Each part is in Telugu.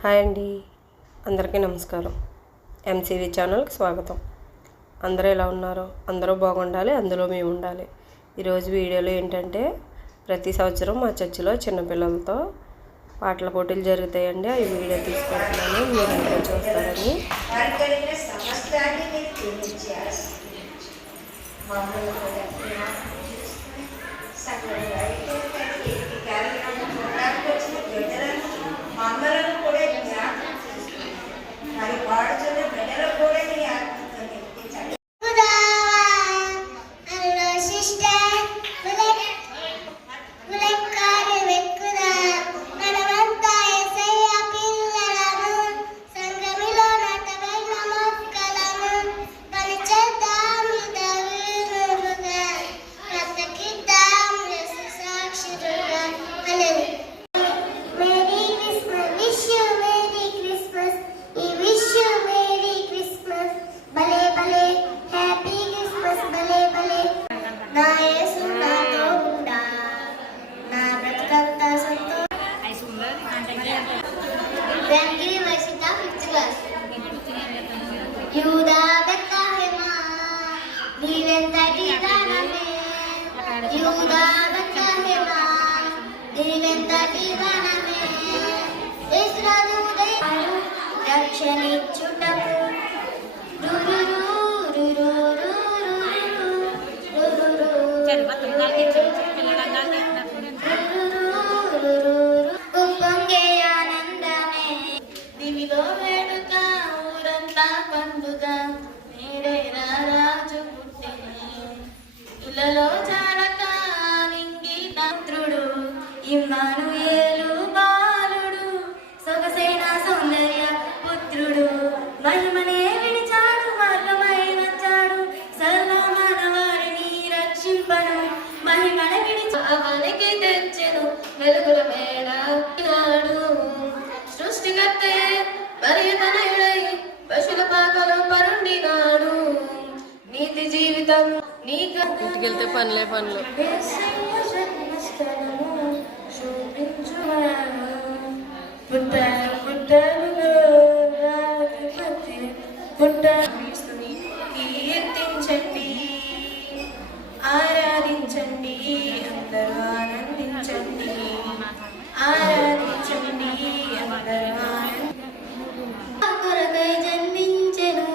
హాయ్ అండి, అందరికీ నమస్కారం. ఎంసీవీ ఛానల్కి స్వాగతం. అందరూ ఎలా ఉన్నారో అందరూ బాగుండాలి, అందులో మేము ఉండాలి. ఈరోజు వీడియోలో ఏంటంటే ప్రతి సంవత్సరం మా చర్చిలో చిన్నపిల్లలతో పాటల పోటీలు జరుగుతాయండి. అవి వీడియో తీసుకుంటున్నాను, మీరు అందరూ చూస్తారని. ఇమ్మానుయేలు బాలుడు సొగసైన సౌందర్య పుత్రుడు మహిమనే విడిచాడు మార్గమై వచ్చాడు సర్వమానవారిని రక్షింపను మహిమనే విడిచి అవనికి తెచ్చెను వెలుగుల మేడాడు సృష్టికర్తే పరితనయుడై పశుల పాకలో పరుండినాడు నీతి జీవితం నీకు ఇంటికెళ్తే పనులే పనులు. కీర్తించండి, ఆరాధించండి, అందరూ ఆనందించండి, ఆరాధించండి, అందరూ కొరకై జన్మించెను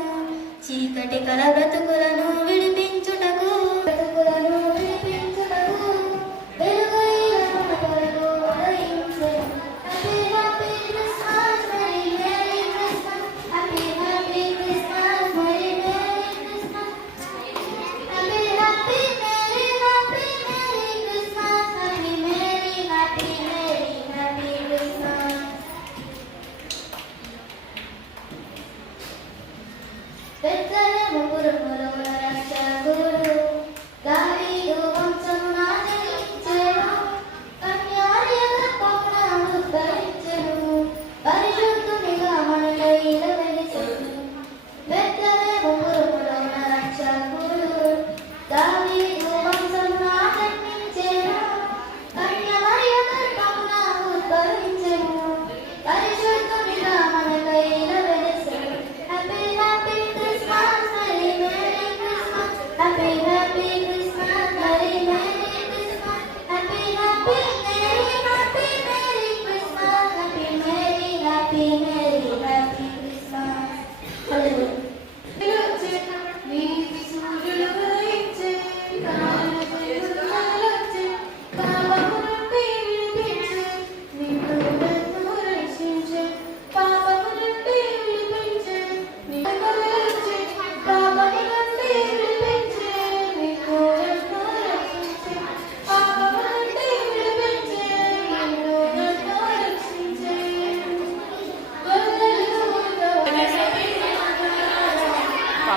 చీకటి కల బ్రతుకులను విడిపించుటకు బ్రతుకులను విడిపించుటకు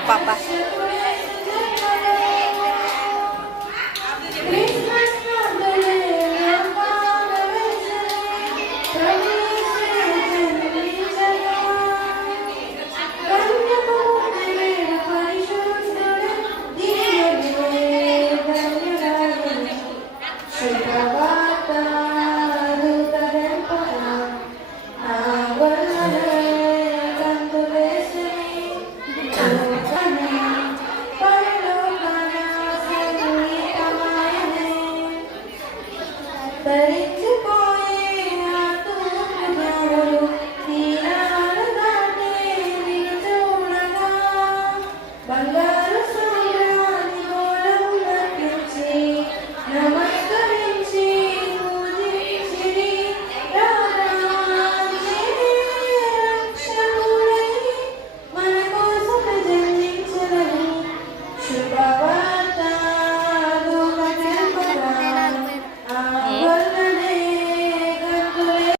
పాపా శుభవార్త భరించి